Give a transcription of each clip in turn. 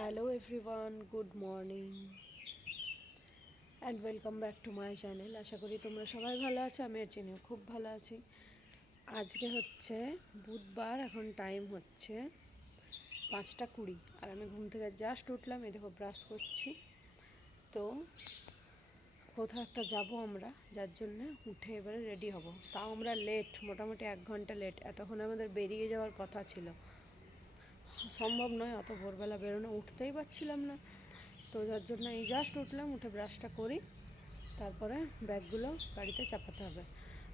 Hello everyone good morning and welcome back to my channel আশা করি তোমরা সবাই ভালো আছো, আমি আর চিনিও খুব ভালো আছি। আজকে হচ্ছে বুধবার, এখন টাইম হচ্ছে পাঁচটা কুড়ি। আর আমি ঘুম থেকে জাস্ট উঠলাম, এই দেখো ব্রাশ করছি। তো কোথাও একটা যাব আমরা, যার জন্য উঠে এবারে রেডি হব। তাও আমরা লেট মোটামুটি এক ঘণ্টা লেট এতক্ষণ আমাদের বেরিয়ে যাওয়ার কথা ছিল। সম্ভব নয়, অত ভোরবেলা বেরোনো, উঠতেই পারছিলাম না। তো যার জন্য এই জাস্ট উঠলাম, উঠে ব্রাশটা করি, তারপরে ব্যাগগুলো গাড়িতে চাপাতে হবে।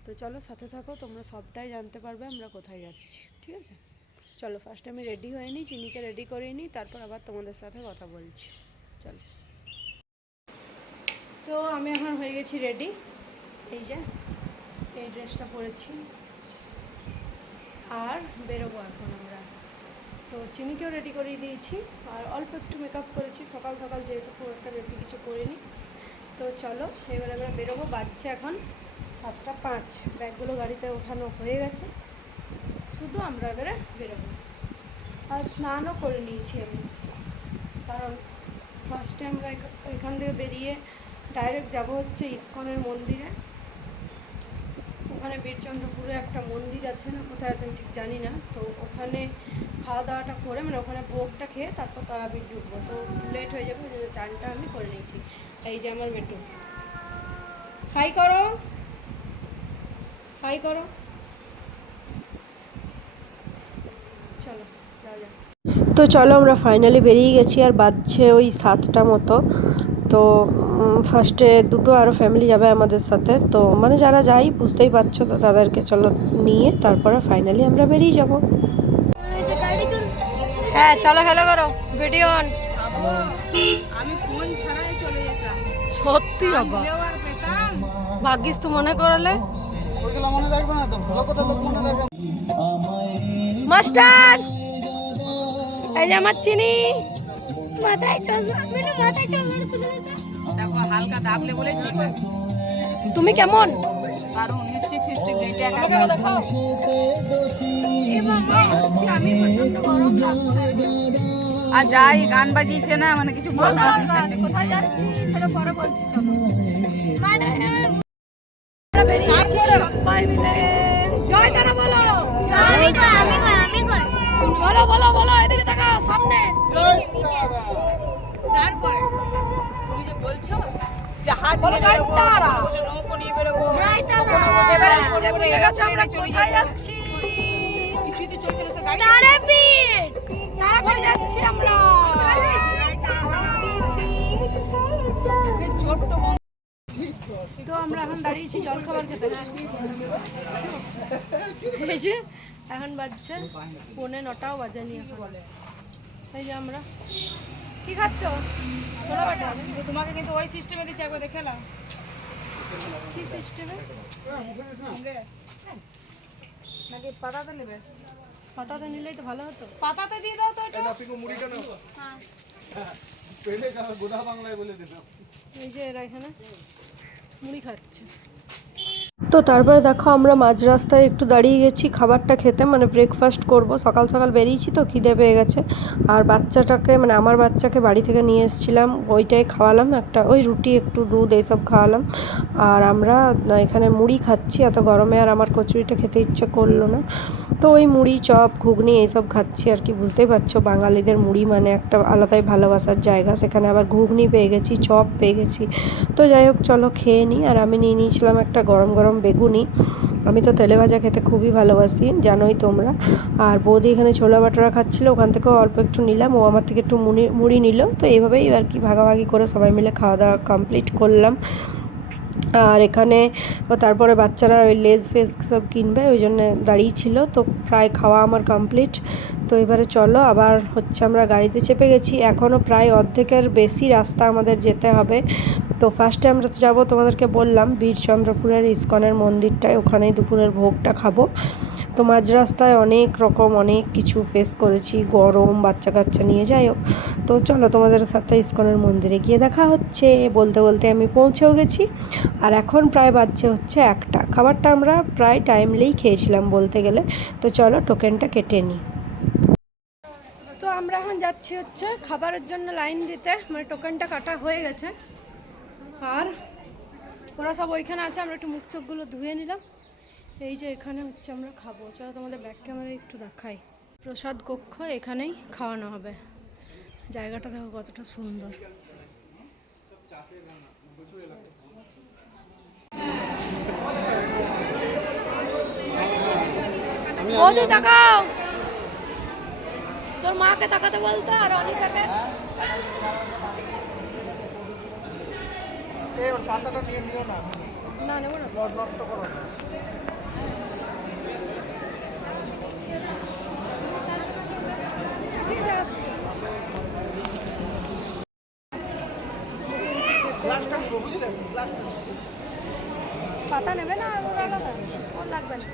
তো চলো সাথে থাকো, তোমরা সবটাই জানতে পারবে আমরা কোথায় যাচ্ছি, ঠিক আছে? চলো ফার্স্ট আমি রেডি হয়ে নিই, চিনিকে রেডি করে নিই, তারপর আবার তোমাদের সাথে কথা বলছি। চলো। তো আমি এখন হয়ে গেছি রেডি এই যে, এই ড্রেসটা পরেছি। আর বেরোবো এখন আমরা। তো চিনিকেও রেডি করিয়ে দিয়েছি আর অল্প একটু মেকআপ করেছি। সকাল সকাল যেহেতু খুব একটা বেশি কিছু করিনি। তো চলো, এবার এবার বেরোবো। বাজছে এখন সাতটা পাঁচ। ব্যাগগুলো গাড়িতে ওঠানো হয়ে গেছে। শুধু আমরা এবারে বেরোবো। আর স্নানও করে নিয়েছি আমি। কারণ ফার্স্টে আমরা এখান থেকে বেরিয়ে ডাইরেক্ট যাব হচ্ছে ইস্কনের মন্দিরে। ওখানে বীরচন্দ্রপুরে একটা মন্দির আছে না, কোথায় আছে আমি ঠিক জানি না। তো ওখানে খাওয়া দাওয়াটা করে মানে ওখানে ভোগটা খেয়ে তারপর তারা তারাপীঠ ঢুকবো। তো লেট হয়ে যাবে চানটা আমি করে নিয়েছি। এই যে আমার বেটু হাই করো। হাই করো। চলো তো চলো আমরা ফাইনালি বেরিয়ে গেছি, আর বাজছে ওই সাতটা মতো। তো ফার্স্টে দুটো আরও ফ্যামিলি যাবে আমাদের সাথে। তো মানে যারা যাই বুঝতেই পারছ তো তাদেরকে চলো নিয়ে তারপরে ফাইনালি আমরা বেরিয়ে যাব। হ্যাঁ চলো হ্যালো করো ভিডিও অন আমি ফোন ছাড়াই চলে যেতাম। সত্যি বাবা। ভাগ্যিস তো মনে করালে। ওইগুলো রাখবে না তো ভালো কথা লোক রাখে মাস্টার! এই যে আমার চিনি। মাথায় চশমা মেনু মাথায় চশমাটা তুলে দিতে দেখো হালকা দাবলে বলে ঠিক আছে তুমি কেমন? কারণ লিপস্টিক ফিপস্টিক এটা একটা আমাকে দেখাও এ বাবা আমি প্রচণ্ড গরম লাগছে আর যাই গান বাজিয়েছে না মানে কিছু বলব কোথায় যাচ্ছি সেটা পরে বলছি চলো। মানে আমরা বেরিয়েছি সবাই মিলে। জয় তারা বলো। বলো বলো বলো। এদিকে তাকাও সামনে তারপরে তুমি যে বলছো জাহাজ নিয়ে তারা। নৌকো নিয়ে বেরোবো আমরা কোথায় যাচ্ছি। কিছুই তো চলছে না সে গাড়ি তারাপীঠ। তারাপীঠ যাচ্ছি আমরা। ছোট্ট তো আমরা এখন দাঁড়িয়েছি জল খাবার খেতে। এই যে এখন বাজছে পৌনে নটাও বাজেনি এখন। বলে এই যে আমরা। কি খাচ্ছ? ছোলা বাটা? তোমাকে কিন্তু ওই সিস্টেমে দিচ্ছে একবার দেখে নাও। কি সিস্টেমে নাকি পাতাতে নেবে? পাতাটা নিলেই তো ভালো হতো। পাতাতে দিয়ে দাও তো এটা। মুড়িটা না পেলে গোদা বাংলায় বলে দিতাম এই যে এরা এখানে মুড়ি খাচ্ছে। তো তারপরে দেখো আমরা মাঝ রাস্তায় একটু দাঁড়িয়ে গেছি, খাবারটা খেতে মানে ব্রেকফাস্ট করব। সকাল সকাল বেরিয়েছি তো, খিদে পেয়ে গেছে। আর বাচ্চাটাকে মানে আমার বাচ্চাকে বাড়ি থেকে নিয়ে এসেছিলাম, ওইটাই খাওয়ালাম একটা, ওই রুটি, একটু দুধ, এইসব খাওয়ালাম। আর আমরা এখানে মুড়ি খাচ্ছি, এত গরমে আর আমার কচুরিটা খেতে ইচ্ছে করল না। তো ওই মুড়ি, চপ, ঘুগনি, এইসব খাচ্ছি আর কি, বুঝতেই পারছ? বাঙালিদের মুড়ি মানে একটা আলাদাই ভালোবাসার জায়গা। সেখানে আবার ঘুগনি পেয়ে গেছি, চপ পেয়ে গেছি। তো যাই হোক, চলো খেয়ে নিই। আর আমি নিয়ে নিয়েছিলাম একটা গরম গরম বেগুনি। আমি তো তেলে ভাজা খেতে খুবই ভালোবাসি, জানোই তোমরা। আর বৌদি এখানে ছোলা বাটারা খাচ্ছিলো, ওখান থেকেও অল্প একটু নিলাম। ও আমার থেকে একটু মুড়ি মুড়ি নিল। তো এইভাবেই আর কি ভাগাভাগি করে সবাই মিলে খাওয়া দাওয়া কমপ্লিট করলাম। আর এখানে তারপরে বাচ্চারা ওই লেজ ফেস সব কিনবে, ওই জন্য দাঁড়িয়ে ছিল। তো প্রায় খাওয়া আমার কমপ্লিট তো এবারে চলো, আবার হচ্ছে আমরা গাড়িতে চেপে গেছি। এখনও প্রায় অর্ধেকের বেশি রাস্তা আমাদের যেতে হবে। তো ফার্স্টে আমরা তো যাব তোমাদেরকে বললাম, বীরচন্দ্রপুরের ইস্কনের মন্দিরটায়। ওখানেই দুপুরের ভোগটা খাব। তো মাঝ রাস্তায় অনেক রকম অনেক কিছু ফেস করেছি, গরম বাচ্চা কাচ্চা নিয়ে, যাই হোক। তো চলো তোমাদের সাথে ইস্কনের মন্দিরে গিয়ে দেখা হচ্ছে। বলতে বলতে আমি পৌঁছেও গেছি। আর এখন প্রায় বাজছে হচ্ছে একটা। খাবারটা আমরা প্রায় টাইমলেই খেয়েছিলাম বলতে গেলে। তো চলো টোকেনটা কেটে নিই। তো আমরা এখন যাচ্ছি হচ্ছে খাবারের জন্য লাইন দিতে। মানে টোকেনটা কাটা হয়ে গেছে। আর ওরা সব ওইখানে আছে, আমরা একটু মুখ চোখগুলো ধুয়ে নিলাম। এই যে এখানে হচ্ছে আমরা খাব। চলো তোমাদের ব্যাক ক্যামেরা একটু দেখাই। প্রসাদ কক্ষ এখানেই খাওয়ানো হবে। জায়গাটা দেখো কতটা সুন্দর। বৌদি তাকাও! তোর মাকে তাকাতে বলতো আর অনিশাকে। না। নেব না। নষ্ট করো না। ঠিক আছে, আসছি। গ্লাসটা বুঝলে? পাতা নেবে না ওর লাগবে না।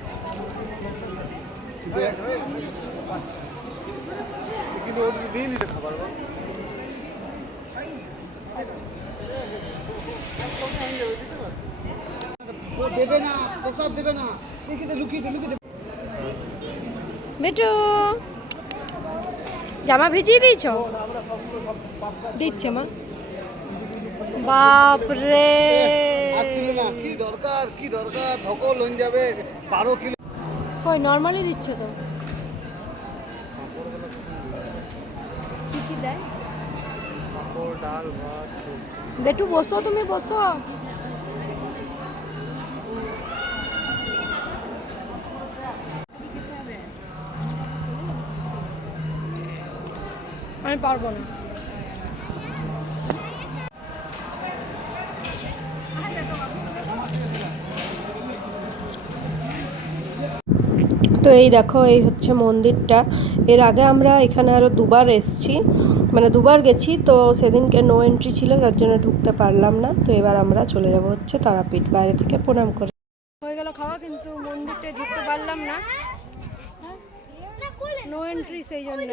কিন্তু ওটা দিয়ে নিতে খাবার দেবে না প্রসাদ দেবে না। লুকিয়ে দে লুকিয়ে দে লুকিয়ে দে বেটু জামা ভিজিয়ে দিয়েছ দিচ্ছে মা। বাপরে। আসছিল না। কি দরকার কি দরকার? ধকল হয়ে যাবে। বারো কিলো। কই নর্মালি দিচ্ছে তো। কি কি দেয়? ডাল ভাত বেটু বসো তুমি বসো। আমি পারব না। তো এই দেখো এই হচ্ছে মন্দিরটা। এর আগে আমরা এখানে আরও দুবার এসেছি। মানে দুবার গেছি তো সেদিনকে নো এন্ট্রি ছিল যার জন্য ঢুকতে পারলাম না। তো এবার আমরা চলে যাব হচ্ছে তারাপীঠ বাইরে থেকে প্রণাম করে। হয়ে গেল খাওয়া কিন্তু মন্দিরটা ঢুকতে পারলাম না। নো এন্ট্রি সেই জন্য।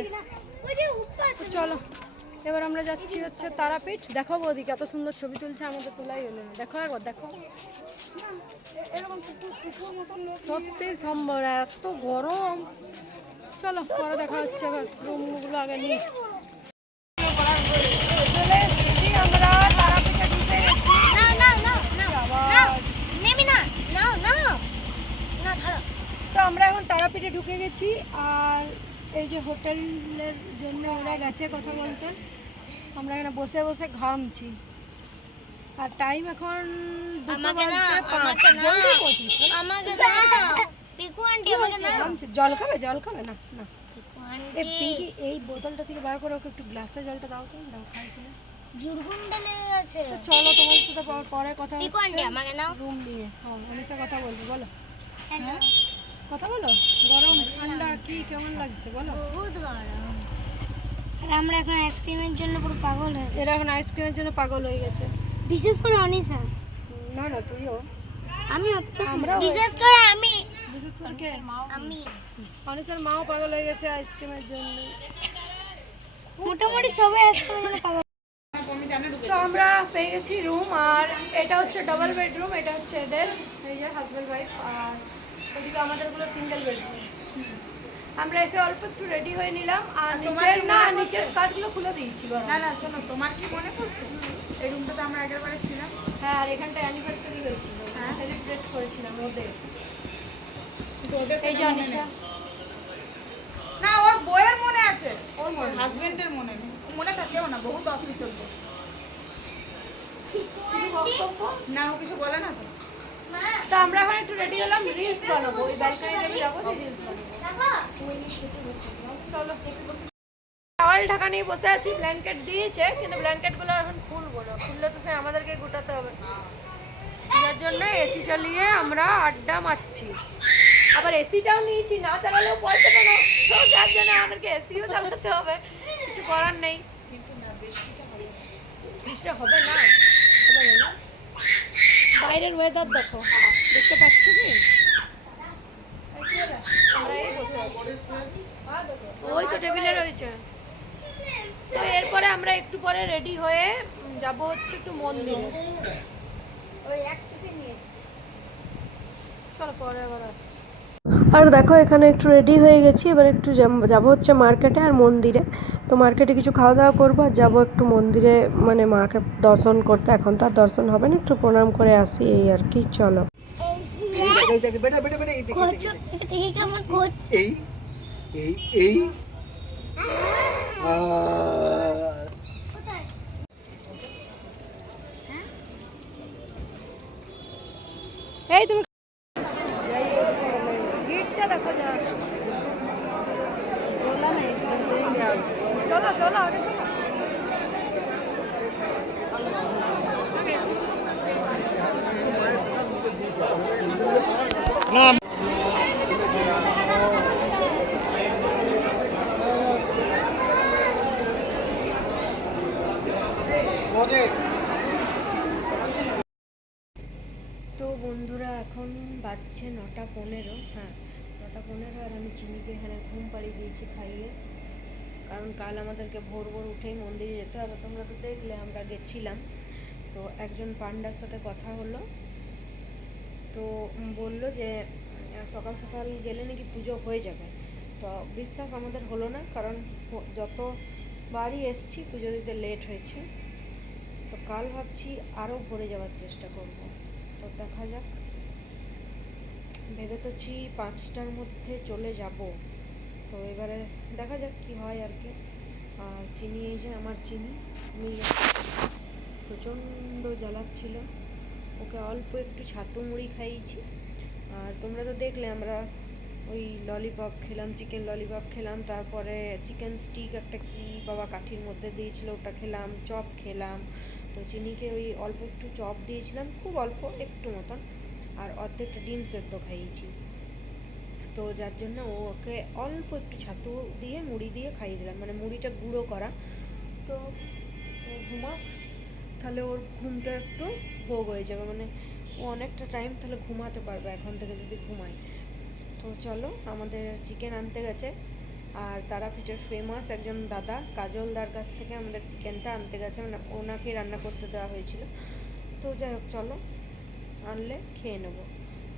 চলো। এবার আমরা যাচ্ছি হচ্ছে তারাপীঠ। দেখো বৌদিকে এত সুন্দর ছবি তুলছে আমাদের তোলাই হলো না। দেখো একবার দেখো। সত্যি সম্ভব এত গরম। চলো পরে দেখা হচ্ছে আবার রুমগুলো আগে নিই চলে এসেছি আমরা তারাপীঠে ঢুকে গেছি। তো আমরা এখন তারাপীঠে ঢুকে গেছি আর এই যে হোটেলের জন্য ওরা গেছে কথা বলতে। আমরা এখানে বসে বসে ঘামছি। আর টাইম এখন জল খাবে? জল খাবে? না না। পিঙ্কি এই বোতলটা থেকে বার করে ওকে একটু গ্লাসে জলটা দাও তো। দাও খাই কিনা। আছে চলো তোমার সাথে পরে কথা হচ্ছে। আমাকে নাও। রুম নিয়ে। হ্যাঁ অনিশা কথা বলব বলো। হ্যালো। কথা বলো? গরম ঠান্ডা কি কেমন লাগছে? বলো। বহুত গরম। আর আমরা এখন আইসক্রিমের জন্য পুরো পাগল হয়ে এরা এখন আইসক্রিমের জন্য পাগল হয়ে গেছে। বিশেষ করে অনিশা। না না তুইও। আমি অতটা আমরাও বিশেষ করে আমি। বিশেষ করে আমি। অনিশার মাও পাগল হয়ে গেছে আইসক্রিমের জন্য। মোটামুটি সবাই আইসক্রিমের জন্য পাগল। তো আমরা পেয়ে গেছি রুম আর এটা হচ্ছে ডাবল বেডরুম এটা হচ্ছে এদের এই যে হাজব্যান্ড ওয়াইফ আর ওদিকে আমাদেরগুলো সিঙ্গেল বেডরুম আমরা এসে অল্প একটু রেডি হয়ে নিলাম আর নিচের না নিচের স্কার্টগুলো খুলে দিয়েছি। না না শোনো তোমার কি মনে পড়ছে? এই রুমটাতে আমরা আগের বারে ছিলাম। হ্যাঁ আর এখানটা অ্যানিভার্সারি হয়েছিল। হ্যাঁ? সেলিব্রেট করেছিলাম ওদের। এই যে অনিশা। না ওর বইয়ের মনে আছে। ওর মনে হাজবেন্ডের মনে নেই। মনে থাকেও না বহুত অকৃতজ্ঞ। না ও কিছু বলে না তো। তো আমরা এখন একটু রেডি হলাম রিলস বানাবো। ওই ব্যালকনিটাকে যাব রিলস বানাবো। টাওয়াল ঢাকা নিয়ে বসে আছি ব্ল্যাঙ্কেট দিয়েছে, কিন্তু ব্ল্যাঙ্কেটগুলো এখন খুলবো না। খুললে তো সে আমাদেরকে গোটাতে হবে। যার জন্য এসি চালিয়ে আমরা আড্ডা মারছি। আবার এসিটাও নিয়েছি, না চালালেও পয়সাটা নষ্ট যার জন্য আমাদেরকে এসিও চালাতে হবে। কিছু করার নেই। কিন্তু না বৃষ্টিটা হবে বৃষ্টিটা হবে না? বাইরের ওয়েদার দেখো। দেখতে পাচ্ছ কি আমরা এই বসে আছি। ওই তো টেবিলে রয়েছে। তো এরপরে আমরা একটু পরে রেডি হয়ে যাব হচ্ছে একটু মন্দিরে। ওই এক পিসে নিয়ে চলো পরে আবার আসছি। আর দেখো এখানে একটু রেডি হয়ে গেছি। এবার একটু যাব হচ্ছে মার্কেটে আর মন্দিরে। তো মার্কেটে কিছু খাওয়া দাওয়া করব আর যাব একটু মন্দিরে মানে মাকে দর্শন করতে। এখন তো আর দর্শন হবে না একটু প্রণাম করে আসি এই আর কি চলো। বেটা বেটা বেটা এই দেখে এই দেখে, করছ এটা দেখে কেমন করছে এই এই। এই তুমি গিটটা দেখো যা চলো চলো আগে চলো। ওকে তো বন্ধুরা এখন বাজছে নটা পনেরো হ্যাঁ নটা পনেরো আর এখানে ঘুম পাড়িয়ে দিয়েছি খাইয়ে। কারণ কাল আমাদেরকে ভোর ভোর উঠেই মন্দিরে যেতে হবে। তোমরা তো দেখলে, আমরা গেছিলাম। তো একজন পান্ডার সাথে কথা হলো। তো বলল যে, সকাল সকাল গেলে নাকি পুজো হয়ে যাবে। তো বিশ্বাস আমাদের হলো না, কারণ যতবারই এসছি, পুজো দিতে লেট হয়েছে। তো কাল ভাবছি আরও ভরে যাওয়ার চেষ্টা করব। তো দেখা যাক। ভেবে তোছি পাঁচটার মধ্যে চলে যাব। তো এবারে দেখা যাক কি হয় আর কি। আর চিনি, এই যে আমার চিনি প্রচণ্ড জ্বালাচ্ছিল। ওকে অল্প একটু ছাতু মুড়ি খাইয়েছি। আর তোমরা তো দেখলে আমরা ওই ললিপপ খেলাম চিকেন ললিপপ খেলাম, তারপরে চিকেন স্টিক একটা কি বাবা কাঠির মধ্যে দিয়েছিল, ওটা খেলাম, চপ খেলাম। তো চিনিকে ওই অল্প একটু চপ দিয়েছিলাম, খুব অল্প, একটু মতন। আর অর্ধেকটা ডিম সেদ্ধ খাইয়েছি। তো যার জন্য ওকে অল্প একটু ছাতু দিয়ে, মুড়ি দিয়ে খাইয়ে দিলাম। মানে মুড়িটা গুঁড়ো করা। তো ও ঘুমাক, তাহলে ওর ঘুমটা একটু ভোগ হয়ে যাবে। মানে ও অনেকটা টাইম তাহলে ঘুমাতে পারবে এখন থেকে যদি ঘুমায়। তো চলো, আমাদের চিকেন আনতে গেছে। আর তারাপীঠের ফেমাস একজন দাদা কাজলদার কাছ থেকে আমাদের চিকেনটা আনতে গেছে। মানে ওনাকে রান্না করতে দেওয়া হয়েছিল। তো যাই হোক, চলো। আনলে খেয়ে নেব।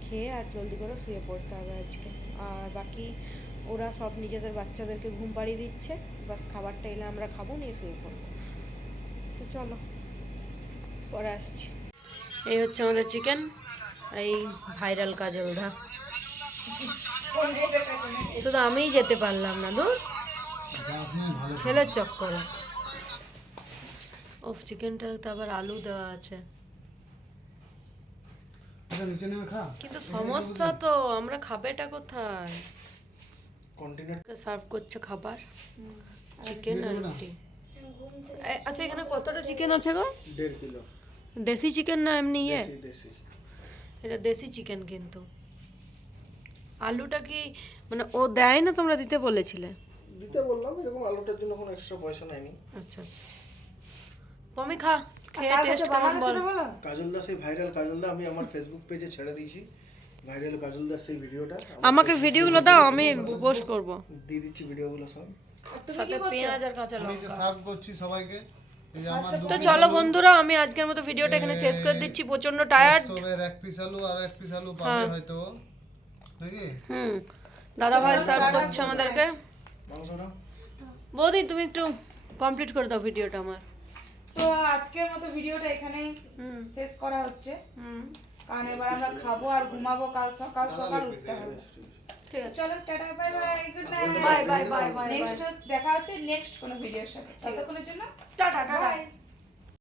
খেয়ে আর জলদি করে শুয়ে পড়তে হবে আজকে। আর বাকি ওরা সব নিজেদের বাচ্চাদেরকে ঘুম পাড়িয়ে দিচ্ছে। বাস খাবারটা এলে আমরা খাব, নিয়ে শুয়ে পড়ব। তো চলো, পরে আসছি। এই হচ্ছে আমাদের চিকেন এই ভাইরাল কাজলদা শুধু আমিই যেতে পারলাম না, দূর। ছেলের চক্করে। ও চিকেনটা তো আবার আলু দেওয়া আছে। এটা নিচে নেমে খা। কিন্তু সমস্যা তো আমরা খাবেটা কোথায়? কন্টিনেন্ট সার্ভ করছে খাবার? চিকেন আর রুটি। আচ্ছা এখানে কতটা চিকেন আছে গো? দেড় কিলো। দেশি চিকেন না এমনি ইয়ে? এটা দেশি চিকেন কিন্তু। আলুটা কি মানে ও দেয় না তোমরা দিতে বলেছিলে? দিতে বললাম এরকম আলুটার জন্য কোনো এক্সট্রা পয়সা নেয়নি। আচ্ছা আচ্ছা। পমি খা। খেয়ে টেস্ট কেমন বল। কাজলদা সেই ভাইরাল কাজলদা আমি আমার ফেসবুক পেজে ছেড়ে দিয়েছি। ভাইরাল কাজলদার সেই ভিডিওটা। আমাকে ভিডিওগুলো দাও আমি পোস্ট করব। দিয়ে দিচ্ছি ভিডিওগুলো সব। সাথে পেঁয়াজ আর কাঁচা আমি যে সার্ভ করছি সবাইকে এই তো চলো বন্ধুরা আমি আজকের মতো ভিডিওটা এখানে শেষ করে দিচ্ছি। প্রচণ্ড টায়ার্ড তবের এক পিস আলু আর এক পিস আলু পাবে হয়তো। নাকি? হুম। দাদা ভাই সার্ভ করছে আমাদেরকে। বৌদি তুমি একটু কমপ্লিট করে দাও ভিডিওটা আমার। তো আজকের মতো ভিডিওটা এখানেই শেষ করা হচ্ছে। কারণ এবার আমরা খাব আর ঘুমাবো কাল সকাল সকাল উঠতে হবে। ঠিক আছে। চলো tata bye bye good night bye bye bye bye next দেখা হচ্ছে নেক্সট কোনো ভিডিওর সাথে। ততক্ষণের জন্য টাটা টাটা। বাই